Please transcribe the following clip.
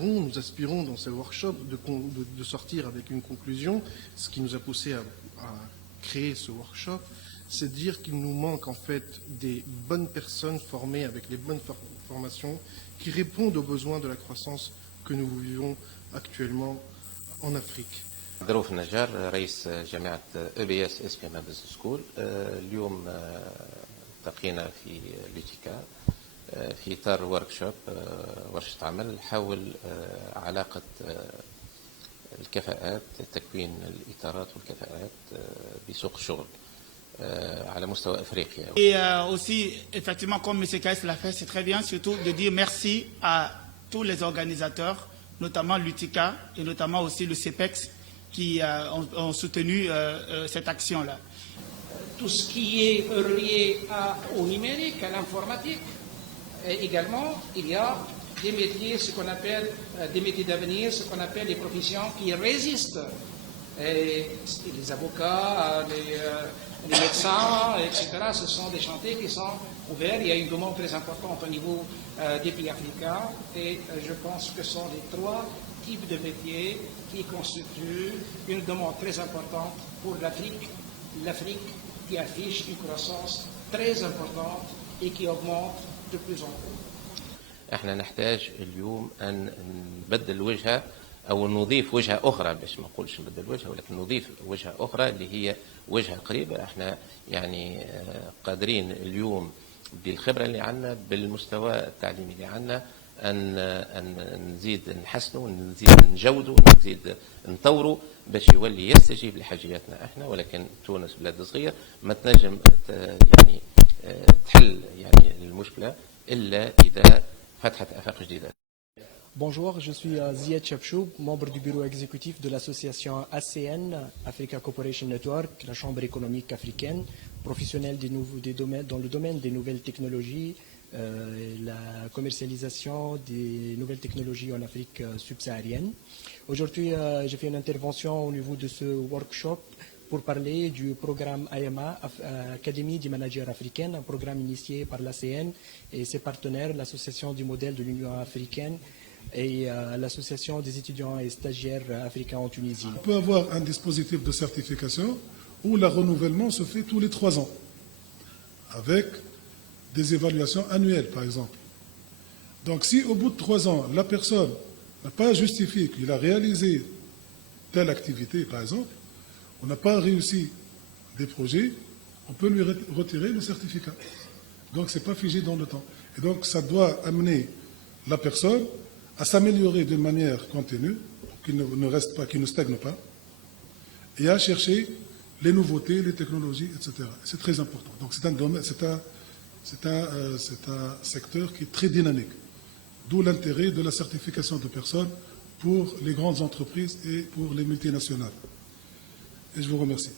nous aspirons dans ce workshop de sortir avec une conclusion. Ce qui nous a poussé à créer ce workshop, c'est de dire qu'il nous manque en fait des bonnes personnes formées avec les bonnes formations qui répondent aux besoins de la croissance que nous vivons actuellement en Afrique. ظروف النجار رئيس جامعة EBS SPM Business School. اليوم التقينا في لوتيكا في إطار وركشوب ورشة عمل حول علاقة الكفاءات تكوين الإطارات والكفاءات بسوق الشغل على مستوى أفريقيا. Et aussi, effectivement, comme M. Kaïs l'a fait, c'est très bien, surtout de dire merci à tous les organisateurs, notamment l'UTICA et notamment aussi le CEPEX, qui ont soutenu cette action-là. Tout ce qui est relié au numérique, à l'informatique, et également, il y a des métiers, ce qu'on appelle des métiers d'avenir, ce qu'on appelle les professions qui résistent. Et les avocats, les médecins, etc., ce sont des chantiers qui sont ouverts. Il y a une demande très importante au niveau des pays africains et je pense que ce sont les trois types de métiers qui constituent une demande très importante pour l'Afrique. L'Afrique qui affiche une croissance très importante et qui augmente de plus en plus. احنا نحتاج اليوم ان نبدل الوجهه او نضيف وجهه اخرى، باش ما نقولش نبدل الوجهه ولكن نضيف وجهه اخرى اللي هي وجهه قريبه. احنا يعني قادرين اليوم بالخبره اللي عندنا بالمستوى التعليمي اللي عندنا ان نزيد نحسنوا، نزيد نجودوا، نزيد نطوروا باش يولي يستجيب لحاجياتنا احنا. ولكن تونس بلاد صغير ما تنجم يعني تحل يعني المشكله الا اذا فتحت افاق جديده. Bonjour, je suis Ziad Chapchoub, membre du bureau exécutif de l'association ACN, Africa Cooperation Network, la Chambre économique africaine, professionnelle dans le domaine des nouvelles technologies, la commercialisation des nouvelles technologies en Afrique subsaharienne. Aujourd'hui, j'ai fait une intervention au niveau de ce workshop pour parler du programme AMA, Académie des managers africaines, un programme initié par l'ACN et ses partenaires, l'Association du modèle de l'Union africaine et l'Association des étudiants et stagiaires africains en Tunisie. On peut avoir un dispositif de certification où le renouvellement se fait tous les 3 ans, avec des évaluations annuelles, par exemple. Donc si au bout de 3 ans, la personne n'a pas justifié qu'il a réalisé telle activité, par exemple, on n'a pas réussi des projets, on peut lui retirer le certificat. Donc ce n'est pas figé dans le temps. Et donc ça doit amener la personne à s'améliorer de manière continue, qu'il ne reste pas, qu'il ne stagne pas, et à chercher les nouveautés, les technologies, etc. C'est très important. Donc c'est un domaine, c'est un secteur qui est très dynamique. D'où l'intérêt de la certification de personnes pour les grandes entreprises et pour les multinationales. Et je vous remercie.